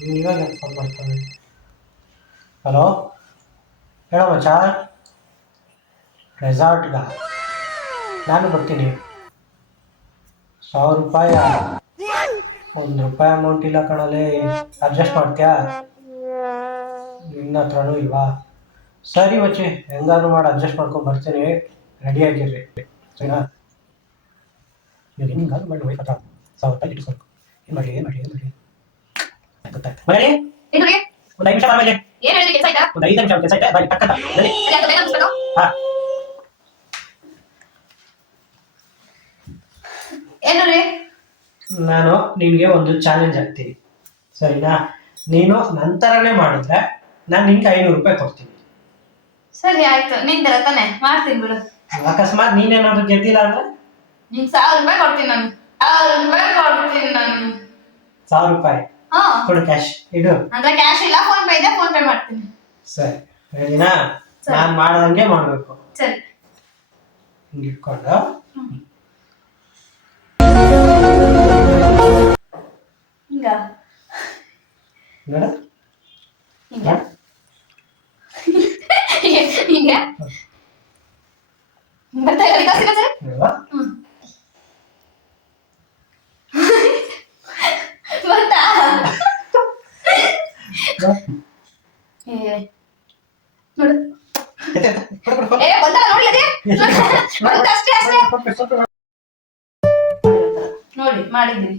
ಇವಾಗ ಫೋನ್ ಮಾಡ್ತಾನೆ. ಹಲೋ, ಹೇಳೋ ಮಚ್ಚ. ರೆಸಾರ್ಟ್ಗ ನಾನು ಬರ್ತೀನಿ. 1,000 ರೂಪಾಯಿ. 1 ರೂಪಾಯಿ ಅಮೌಂಟ್ ಇಲ್ಲ ಕಣಲೆ, ಅಡ್ಜಸ್ಟ್ ಮಾಡ್ತೀಯಾ? ನಿನ್ನ ಹತ್ರನೂ ಇಲ್ವಾ? ಸರಿ ಮಚ್ಚಿ, ಹೆಂಗಾದ್ರು ಮಾಡಿ ಅಡ್ಜಸ್ಟ್ ಮಾಡ್ಕೊಂಡು ಬರ್ತೀನಿ. ರೆಡಿ ಆಗಿರ್ರಿ, ಸರಿನಾ? ನೀವು ಹೆಂಗಾದ್ರು ಮಾಡಿ ವೈಫ್ ಹತ್ರ 1,000 ರೂಪಾಯಿ ಇಟ್ಸ್ಬೇಕು. ಏನು ಮಾಡಲಿ ಏನು ಮಾಡಲಿ ಏನು ಮಾಡಲಿ ಗೊತ್ತಾಯ್ತು. ಮನೇಲಿ ಒಂದು 5 ನಿಮಿಷ ಆಮೇಲೆ ಒಂದು 5 ನಿಮಿಷ ಕೆಲಸ ಐತೆ, ಬಾರಿ ಟಕ್ಕಂತ ಹಾಂ. ನಾನು ನಿನಗೆ ಒಂದು ಚಾಲೆಂಜ್ ಹಾಕ್ತೀನಿ, ಸರಿನಾ? ನೀನು ನಂತರನೇ ಮಾಡಿದ್ರೆ ನಾನು ನಿನ್ಗೆ 500 ರೂಪಾಯಿ ಕೊಡ್ತೀನಿ. ಸರಿ ಆಯ್ತು, ನಿಂತರ ತಾನೆ ಮಾಡ್ತೀನಿ ಬಿಡು. ಅಕಸ್ಮಾತ್ ನೀನೇನಾದ್ರೂ ಗೆದ್ದಿಲ್ಲ ಅಂದ್ರೆ ನಿಂಗೆ 1,000 ರೂಪಾಯಿ ಕೊಡ್ತೀನಿ ನಾನು. 1,000 ರೂಪಾಯಿ ಕೊಡ್ತೀನಿ ನಾನು. 1,000 ರೂಪಾಯಿ ಕೊಡು, ಕ್ಯಾಶ್ ಇಡು. ಅಂದ್ರೆ ಕ್ಯಾಶ್ ಇಲ್ಲ, ಫೋನ್ ಪೇ ಇದೆ, ಫೋನ್ ಪೇ ಮಾಡ್ತೀನಿ. ಸರಿ, ರೆಡಿನಾ? ನಾನು ಮಾಡೋದಂಗೆ ಮಾಡಬೇಕು. ಸರಿ, ಹಿಂಗೆ ಇಟ್ಕೊಂಡು ಹಿಂಗ ನೋಡ ಹಿಂಗ ಹಿಂಗ ಬರ್ತಾ ಇಲ್ಲ ಕಾಸು ಕಾಸು. ಬರ್ತಾ ನೋಡು. ಬಂದ ನೋಡಿ, ಅದೇ ಅಷ್ಟೇ ಅಷ್ಟೇ ನೋಡಿ ಮಾಡಿದ್ದೀನಿ.